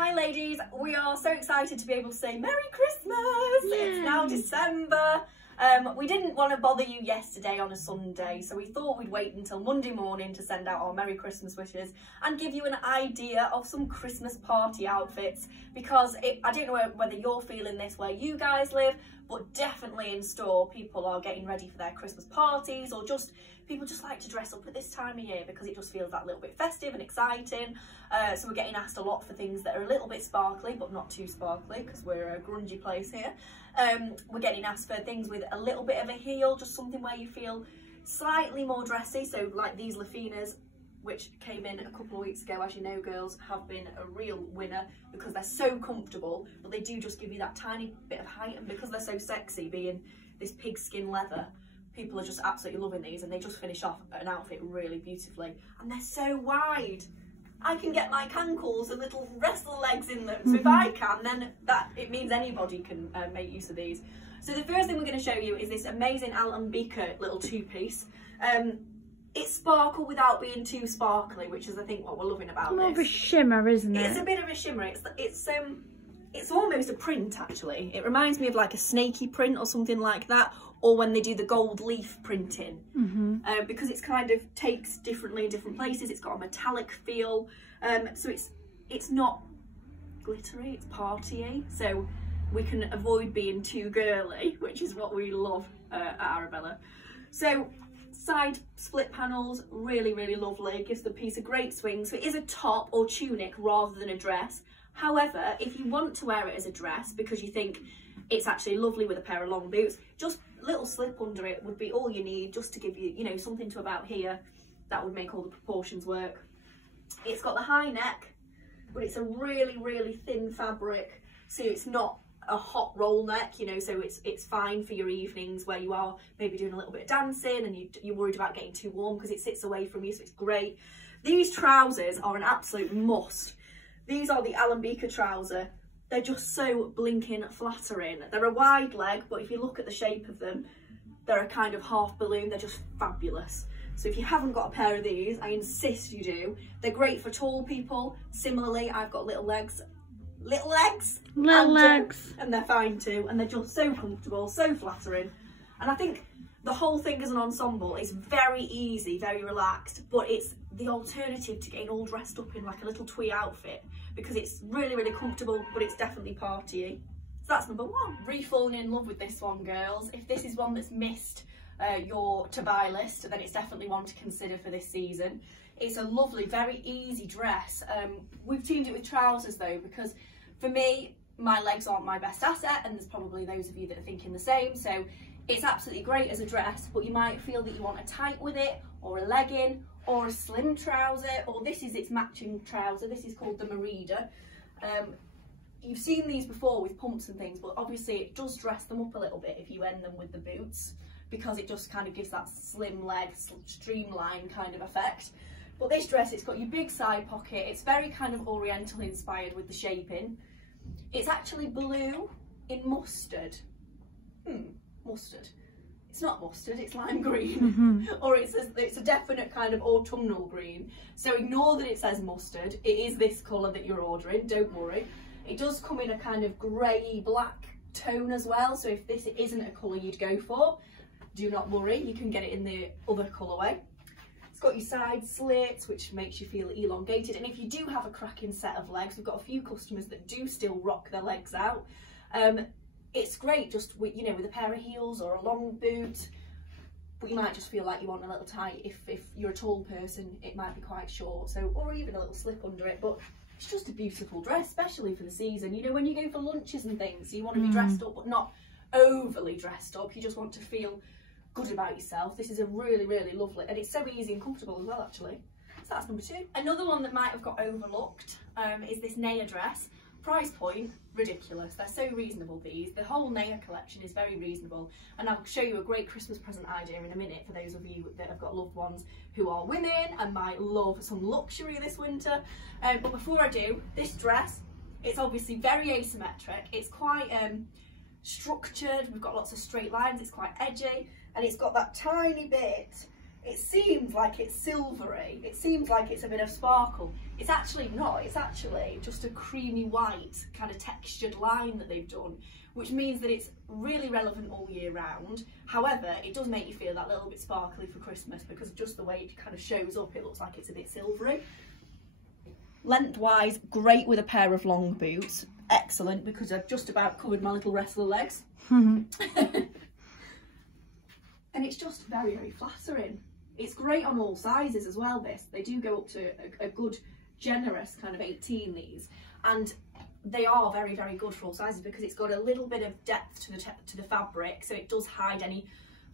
Hi ladies, we are so excited to be able to say Merry Christmas! Yay. It's now December. We didn't want to bother you yesterday on a Sunday, so we thought we'd wait until Monday morning to send out our Merry Christmas wishes and give you an idea of some Christmas party outfits, because I don't know whether you're feeling this where you guys live, but definitely in store people are getting ready for their Christmas parties, or just people just like to dress up at this time of year because it just feels that little bit festive and exciting. So we're getting asked a lot for things that are a little bit sparkly but not too sparkly because we're a grungy place here. We're getting asked for things with a little bit of a heel, just something where you feel slightly more dressy. So like these Lofinas, which came in a couple of weeks ago, as you know girls, have been a real winner because they're so comfortable, but they do just give you that tiny bit of height, and because they're so sexy, being this pigskin leather, people are just absolutely loving these, and they just finish off an outfit really beautifully. And they're so wide. I can get like ankles and little wrestle legs in them. So if I can, then it means anybody can make use of these. So the first thing we're going to show you is this amazing Alembika little two-piece. It's sparkle without being too sparkly, which is I think what we're loving about this. More of a shimmer, isn't it? It's a bit of a shimmer. It's almost a print actually. It reminds me of like a snaky print or something like that, or when they do the gold leaf printing, because it's kind of takes differently in different places. It's got a metallic feel, so it's not glittery, it's party-y, so we can avoid being too girly, which is what we love at Arabella. So side split panels, really, really lovely. Gives the piece a great swing. So it is a top or tunic rather than a dress. However, if you want to wear it as a dress because you think it's actually lovely with a pair of long boots, just a little slip under it would be all you need, just to give you, you know, something to about here that would make all the proportions work. It's got the high neck, but it's a really, really thin fabric, so it's not a hot roll neck, you know, so it's fine for your evenings where you are maybe doing a little bit of dancing and you're worried about getting too warm, because it sits away from you, so it's great. These trousers are an absolute must. These are the Alembika trouser. They're just so blinking flattering. They're a wide leg, but if you look at the shape of them, they're a kind of half balloon. They're just fabulous. So if you haven't got a pair of these, I insist you do. They're great for tall people. Similarly, I've got little legs, and they're fine too. And they're just so comfortable, so flattering. And I think the whole thing as an ensemble is very easy, very relaxed, but it's the alternative to getting all dressed up in like a little twee outfit, because it's really, really comfortable, but it's definitely party-y. So that's number one. Re-falling in love with this one, girls. If this is one that's missed your to-buy list, then it's definitely one to consider for this season. It's a lovely, very easy dress. We've teamed it with trousers though, because for me, my legs aren't my best asset, and there's probably those of you that are thinking the same. So it's absolutely great as a dress, but you might feel that you want a tight with it, or a legging, or a slim trouser, or this is its matching trouser. This is called the Merida. You've seen these before with pumps and things, but obviously it does dress them up a little bit if you end them with the boots, because it just kind of gives that slim leg, streamline kind of effect. But this dress, it's got your big side pocket. It's very kind of oriental inspired with the shaping. It's actually blue in mustard. Mustard. It's not mustard, it's lime green, or it's a definite kind of autumnal green. So ignore that it says mustard. It is this colour that you're ordering, don't worry. It does come in a kind of grey black tone as well, so if this isn't a colour you'd go for, do not worry, you can get it in the other colourway. It's got your side slits, which makes you feel elongated, and if you do have a cracking set of legs, we've got a few customers that do still rock their legs out. It's great just with, you know, with a pair of heels or a long boot, but you might just feel like you want a little tight. If you're a tall person, it might be quite short, so, or even a little slip under it. But it's just a beautiful dress, especially for the season. You know, when you go for lunches and things, you want to be dressed up, but not overly dressed up. You just want to feel good about yourself. This is a really, really lovely, and it's so easy and comfortable as well, actually. So that's number two. Another one that might have got overlooked is this Naya dress. Price point, ridiculous. They're so reasonable, these. The whole Naya collection is very reasonable, and I'll show you a great Christmas present idea in a minute for those of you that have got loved ones who are women and might love some luxury this winter. But before I do, this dress, it's obviously very asymmetric. It's quite structured. We've got lots of straight lines. It's quite edgy, and it's got that tiny bit it seems like it's silvery, it seems like it's a bit of sparkle. It's actually not, it's actually just a creamy white kind of textured line that they've done, which means that it's really relevant all year round. However, it does make you feel that little bit sparkly for Christmas because of just the way it kind of shows up, it looks like it's a bit silvery. Lengthwise, great with a pair of long boots. Excellent, because I've just about covered my little wrestler legs. And it's just very, very flattering. It's great on all sizes as well, this. They do go up to a good, generous kind of 18, these. And they are very, very good for all sizes because it's got a little bit of depth to the fabric, so it does hide any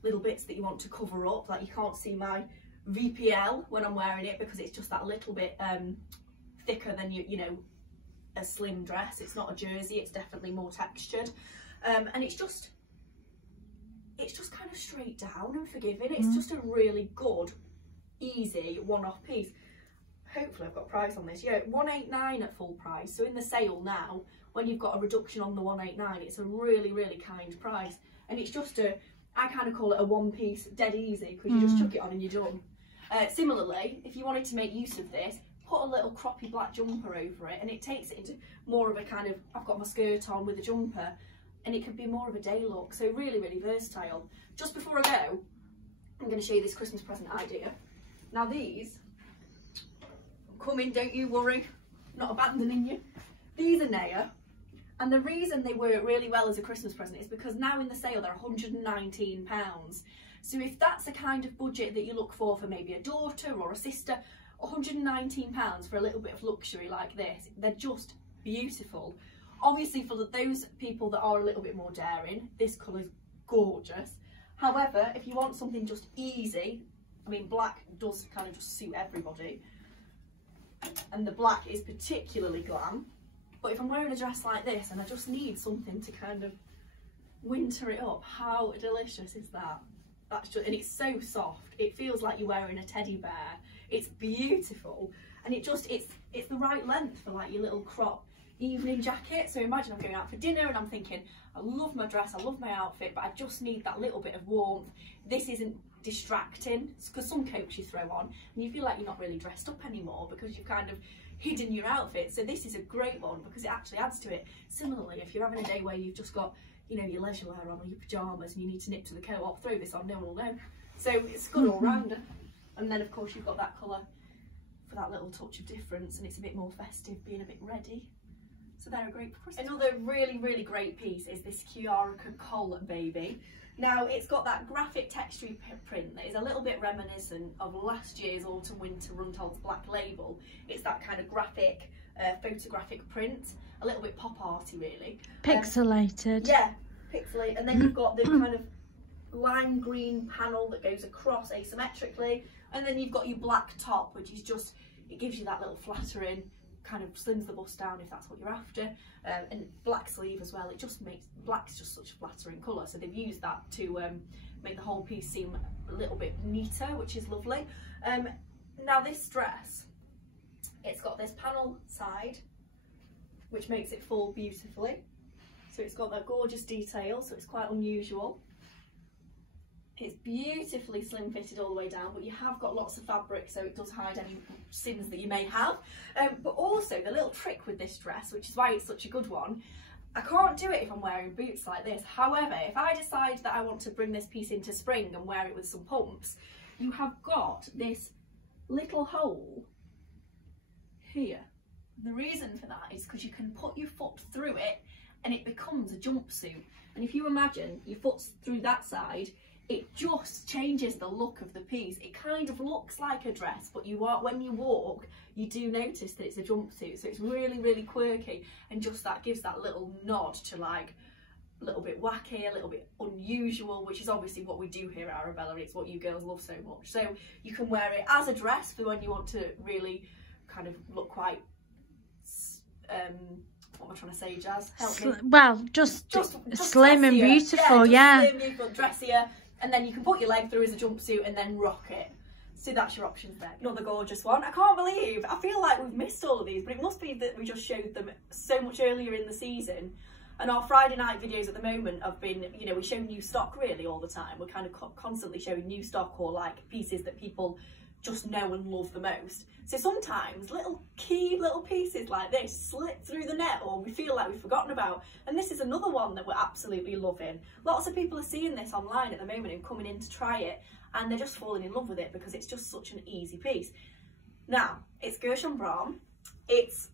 little bits that you want to cover up. Like, you can't see my VPL when I'm wearing it because it's just that little bit thicker than you know, a slim dress. It's not a jersey, it's definitely more textured, and it's just kind of straight down and forgiving. It's just a really good, easy one-off piece. Hopefully I've got a price on this. Yeah, £189 at full price. So in the sale now, when you've got a reduction on the £189, it's a really, really kind price. And it's just I kind of call it a one-piece dead easy, because you just chuck it on and you're done. Similarly, if you wanted to make use of this, put a little croppy black jumper over it, and it takes it into more of a kind of, I've got my skirt on with a jumper, and it could be more of a day look. So really, really versatile. Just before I go, I'm going to show you this Christmas present idea. Now these, come in, don't you worry, not abandoning you. These are Naya, and the reason they work really well as a Christmas present is because now in the sale they're £119. So if that's the kind of budget that you look for maybe a daughter or a sister, £119 for a little bit of luxury like this, they're just beautiful. Obviously for those people that are a little bit more daring, this colour's gorgeous. However, if you want something just easy, I mean, black does kind of just suit everybody, and the black is particularly glam. But if I'm wearing a dress like this and I just need something to kind of winter it up, how delicious is that? That's just, and it's so soft. It feels like you're wearing a teddy bear. It's beautiful, and it's the right length for like your little crop evening jacket. So imagine I'm going out for dinner and I'm thinking, I love my dress, I love my outfit, but I just need that little bit of warmth. This isn't distracting, because some coats you throw on and you feel like you're not really dressed up anymore because you've kind of hidden your outfit. So this is a great one because it actually adds to it. Similarly, if you're having a day where you've just got, you know, your leisure wear on or your pyjamas and you need to nip to the co-op, throw this on, no one will know. So it's good all round. And then of course you've got that colour for that little touch of difference, and it's a bit more festive, being a bit ready. So they're a great for Christmas. Another really, really great piece is this Chiara Cocol baby. Now it's got that graphic texture print that is a little bit reminiscent of last year's autumn winter Runtold's Black Label. It's that kind of graphic, photographic print, a little bit pop arty really. Pixelated. Yeah, pixelated. And then you've got the kind of lime green panel that goes across asymmetrically, and then you've got your black top, which is just, it gives you that little flattering, kind of slims the bust down if that's what you're after, and black sleeve as well. It just makes, black's just such a flattering colour, so they've used that to make the whole piece seem a little bit neater, which is lovely. Now this dress, it's got this panel side which makes it fall beautifully, so it's got that gorgeous detail, so it's quite unusual. It's beautifully slim fitted all the way down, but you have got lots of fabric, so it does hide any sins that you may have. But also the little trick with this dress, which is why it's such a good one, I can't do it if I'm wearing boots like this. However, if I decide that I want to bring this piece into spring and wear it with some pumps, you have got this little hole here. The reason for that is because you can put your foot through it and it becomes a jumpsuit. And if you imagine your foot's through that side, it just changes the look of the piece. It kind of looks like a dress, but when you walk, you do notice that it's a jumpsuit. So it's really, really quirky, and just that gives that little nod to like a little bit wacky, a little bit unusual, which is obviously what we do here at Arabella. It's what you girls love so much. So you can wear it as a dress for when you want to really kind of look quite, what am I trying to say, Jazz? Help me. Well, just slim dressier. And beautiful, yeah. Slim, beautiful, dressier. And then you can put your leg through as a jumpsuit and then rock it. So that's your options there. Another gorgeous one. I can't believe, I feel like we've missed all of these, but it must be that we just showed them so much earlier in the season. And our Friday night videos at the moment have been, you know, we show new stock really all the time. We're kind of constantly showing new stock or like pieces that people just know and love the most. So sometimes key little pieces like this slip through the net, or we feel like we've forgotten about. And this is another one that we're absolutely loving. Lots of people are seeing this online at the moment and coming in to try it, and they're just falling in love with it because it's just such an easy piece. Now, it's Gershon Bram. It's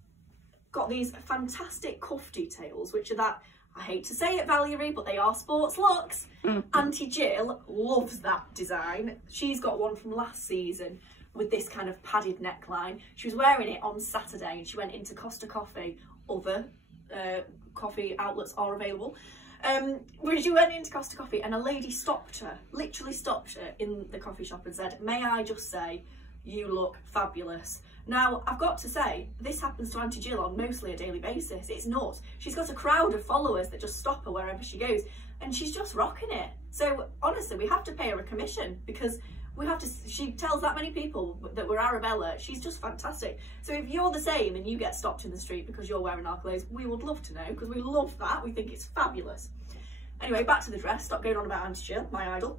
got these fantastic cuff details, which are that, I hate to say it, Valerie, but they are sports looks. Auntie Jill loves that design. She's got one from last season with this kind of padded neckline. She was wearing it on Saturday and she went into Costa Coffee. Other coffee outlets are available. When she went into Costa Coffee and a lady stopped her, literally stopped her in the coffee shop and said, "May I just say, you look fabulous." Now, I've got to say, this happens to Auntie Jill on mostly a daily basis. It's nuts. She's got a crowd of followers that just stop her wherever she goes, and she's just rocking it. So honestly, we have to pay her a commission because she tells that many people that we're Arabella. She's just fantastic. So if you're the same and you get stopped in the street because you're wearing our clothes, we would love to know, because we love that. We think it's fabulous. Anyway, back to the dress. Stop going on about Auntie Jill, my idol.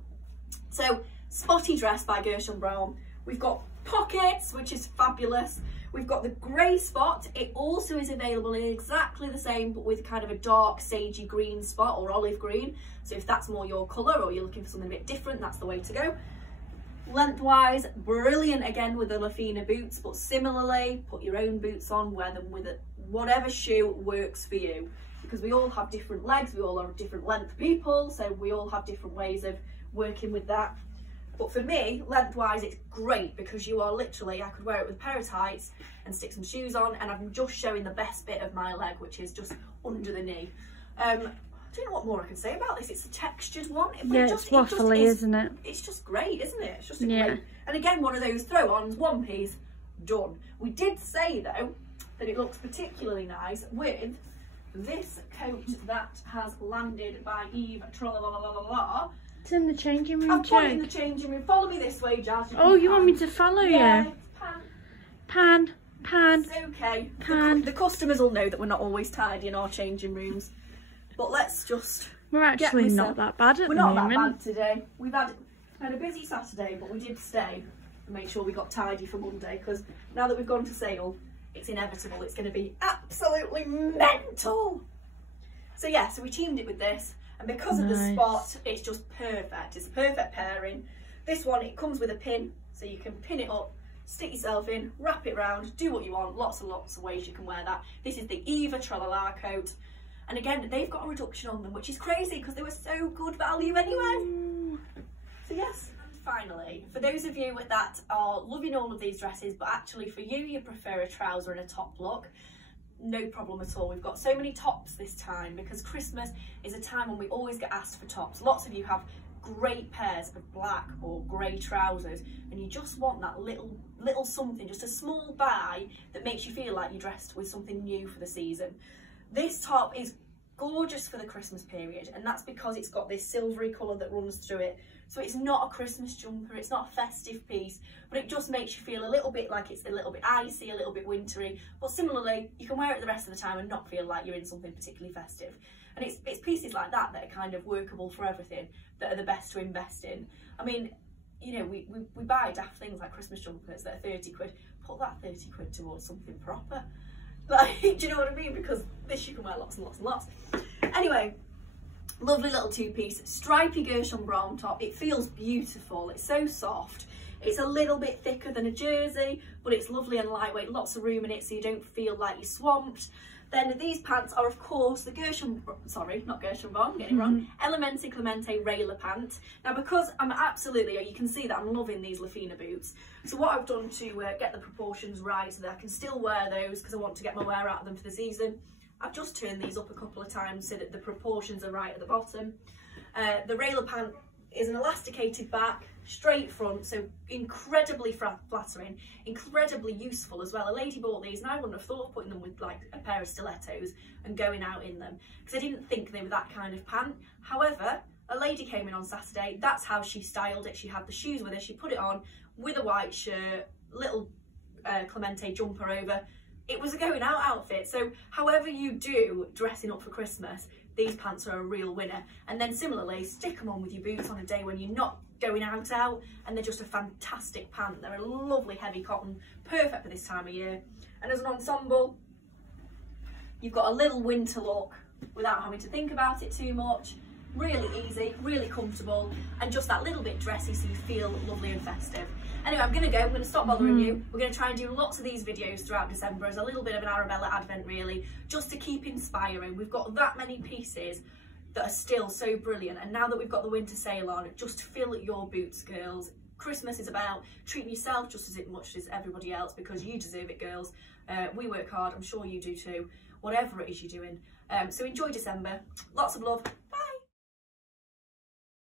So, spotty dress by Gershon Bram. We've got pockets, which is fabulous. We've got the grey spot. It also is available in exactly the same, but with kind of a dark sagey green spot or olive green. So if that's more your colour or you're looking for something a bit different, that's the way to go. Lengthwise, brilliant again with the Lofina boots, but similarly, put your own boots on, wear them with whatever shoe works for you, because we all have different legs, we all are different length people, so we all have different ways of working with that. But for me, lengthwise, it's great because you are literally, I could wear it with a pair of tights and stick some shoes on, and I'm just showing the best bit of my leg, which is just under the knee. I don't know what more I can say about this. It's a textured one. Yeah, it's waffly, isn't it? It's just great, isn't it? It's just a great. And again, one of those throw-ons, one piece, done. We did say, though, that it looks particularly nice with this coat that has landed by Eve, tra-la-la-la-la-la. It's in the changing room. I've put it in the changing room. Follow me this way, Jazz. Oh, you want me to follow you? Yeah, Pan. It's okay. The customers will know that we're not always tidy in our changing rooms. But let's just... We're actually not that bad at the moment. We're not that bad today. We've had a busy Saturday, but we did stay and make sure we got tidy for Monday, because now that we've gone to sale, it's inevitable. It's going to be absolutely mental. So yeah, so we teamed it with this. And because of the spot, it's just perfect. It's a perfect pairing. This one, it comes with a pin, so you can pin it up, stick yourself in, wrap it round, do what you want. Lots and lots of ways you can wear that. This is the Eva Tralala coat. And again, they've got a reduction on them, which is crazy because they were so good value anyway. So yes, and finally, for those of you that are loving all of these dresses, but actually for you prefer a trouser and a top look, no problem at all. We've got so many tops this time because Christmas is a time when we always get asked for tops. Lots of you have great pairs of black or grey trousers and you just want that little something, just a small buy that makes you feel like you're dressed with something new for the season. This top is gorgeous for the Christmas period, and that's because it's got this silvery colour that runs through it. So it's not a Christmas jumper, it's not a festive piece, but it just makes you feel a little bit like it's a little bit icy, a little bit wintry. But similarly, you can wear it the rest of the time and not feel like you're in something particularly festive. And it's pieces like that that are kind of workable for everything, that are the best to invest in. I mean, you know, we buy daft things like Christmas jumpers that are 30 quid. Put that 30 quid towards something proper. Like, do you know what I mean? Because this you can wear lots and lots and lots. Anyway, lovely little two-piece, stripy Gershon Bram top. It feels beautiful. It's so soft. It's a little bit thicker than a jersey, but it's lovely and lightweight. Lots of room in it so you don't feel like you're swamped. Then these pants are, of course, the not Gershon Bram, I'm getting it wrong, Elemente Clemente Rayla pant. Now, because I'm absolutely, you can see that I'm loving these Lofina boots. So what I've done to get the proportions right so that I can still wear those because I want to get my wear out of them for the season, I've just turned these up a couple of times so that the proportions are right at the bottom. The Rayla pant is an elasticated back, straight front, so incredibly flattering, incredibly useful as well. A lady bought these and I wouldn't have thought of putting them with like a pair of stilettos and going out in them because I didn't think they were that kind of pant. However, a lady came in on Saturday, that's how she styled it. She had the shoes with her, she put it on with a white shirt, little Clemente jumper over. it was a going out outfit. So however you do dressing up for Christmas, these pants are a real winner. And then similarly, stick them on with your boots on a day when you're not going out, and they're just a fantastic pant. They're a lovely heavy cotton, perfect for this time of year. And as an ensemble, you've got a little winter look without having to think about it too much. Really easy, really comfortable, and just that little bit dressy so you feel lovely and festive. Anyway, I'm going to stop bothering you. We're going to try and do lots of these videos throughout December as a little bit of an Arabella advent really, just to keep inspiring. We've got that many pieces that are still so brilliant, and now that we've got the winter sale on, just fill your boots, girls. Christmas is about treating yourself just as much as everybody else, because you deserve it, girls. We work hard, I'm sure you do too, whatever it is you're doing. So enjoy December. Lots of love.